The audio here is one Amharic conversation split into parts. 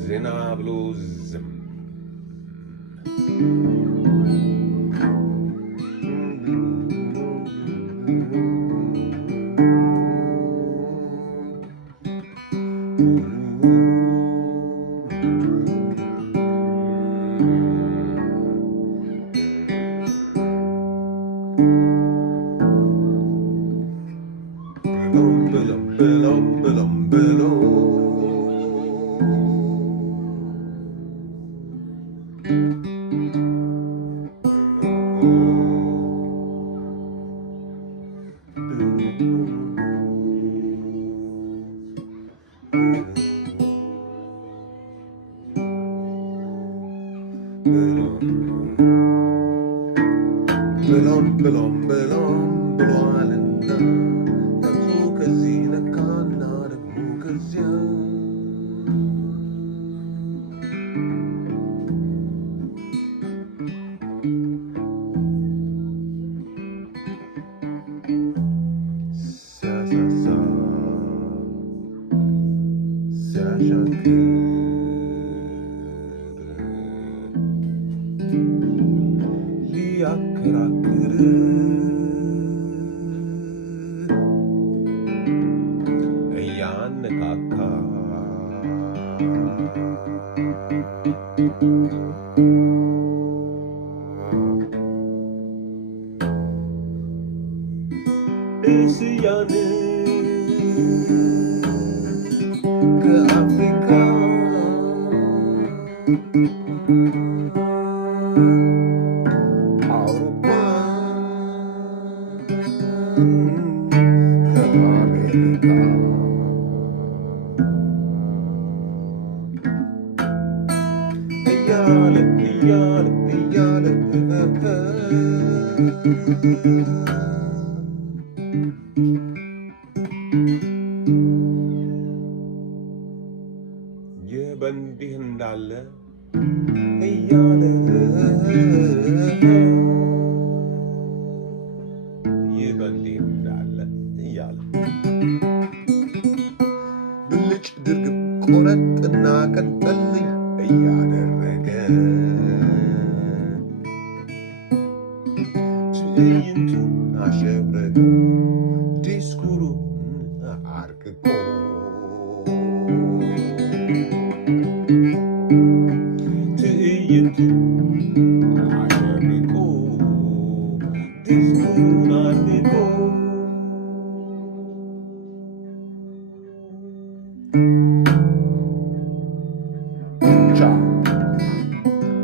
Zenablos. በእንዲህ እንዳለ እያለ ይህ በእንዲህ እንዳለ እያለ ብልጭ ድርግም ቆረጥና ቀጠል እያደረገ ትዕይንቱን አሸብርቆ ዲስኩሩን አርቅቆ አሸብርቆ ዲስኩሩን አርቅቆ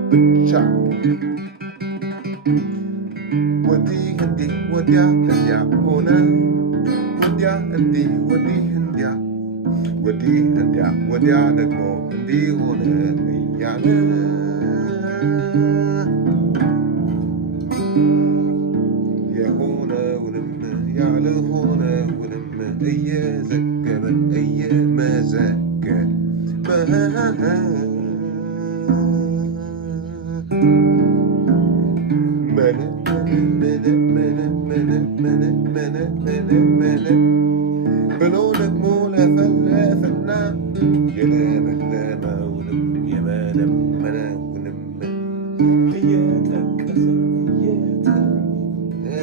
ብቻ ወዲህ እንዲህ ወዲያ እንዲያ ሆነ ወዲያ እንዲህ ወዲህ እንዲያ ወዲህ እንዲያ ወዲያ ደግሞ እንዲህ ሆነ እያለ የሆነውንም ያልሆነውንም እየዘገበ እየመዘገበ ብሎ ደግሞ ለፈለፈና የለመለመውንም የመነመነውንም እየጠቀሰ እየተናገረ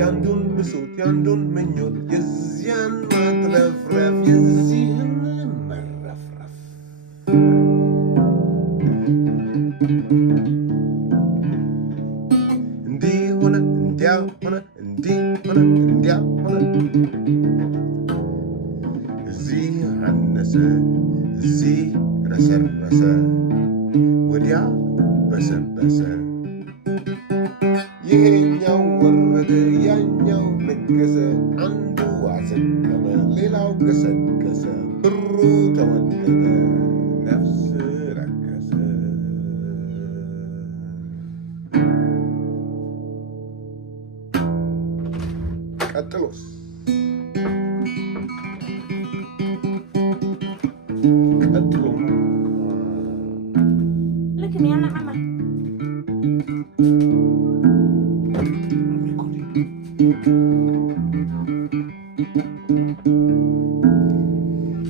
ያንዱን ብሶት ያንዱን ምኞት የዚያን ማትረፍረፍ የዚህን መረፍረፍ እንዲህ ሆነ እንዲያ ሆነ እንዲህ ሆነ እንዲያ ሆነ እዚህ አነሰ እዚህ ረሰረሰ ወዲያ በሰበሰ ይሄኛው ወረደ ያኛው ነገሰ አንዱ አዘቀመ ሌላው ገሰገሰ ብሩ ተወደደ ነፍስ ረከሰ። ቀጥሎስ ልክ ነው ያለ ማማ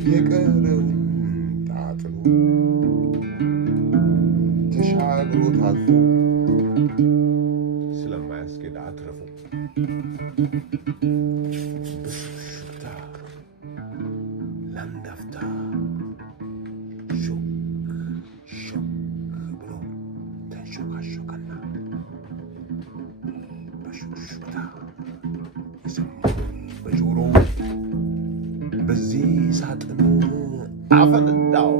የቀረውን ጣጥሎ ተሻግሮ ታልፎ ስለማያስኬድ አትረፉ። ብሽሽታ ለአንድ አፍታ ሾክ ሾክ ብሎ ተንሾካሾከና በሹክሹክታ የሰማው በጆሮ በዚህ ሳጥን አፈነዳው።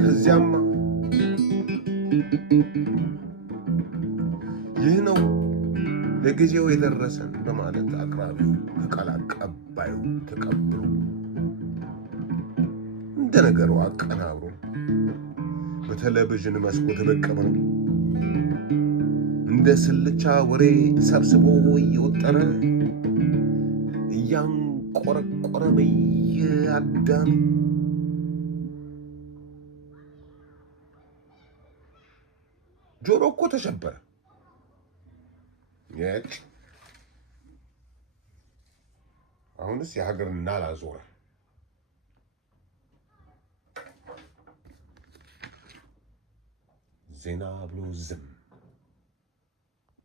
ከዚያማ ይህ ነው ለጊዜው የደረሰን በማለት አቅራቢው ከቃል አቀባዩ ተቀብሎ እንደ ነገሩ አቀናብሮ በቴሌቪዥን መስኮት ብቅ ብሎ እንደ ስልቻ ወሬ ሰብስቦ እየወጠረ እያንቆረቆረ በየአዳሚ ጆሮ እኮ ተሸበረ። የጭ አሁንስ የሀገር ናላዞረ ዜና ብሎ ዝም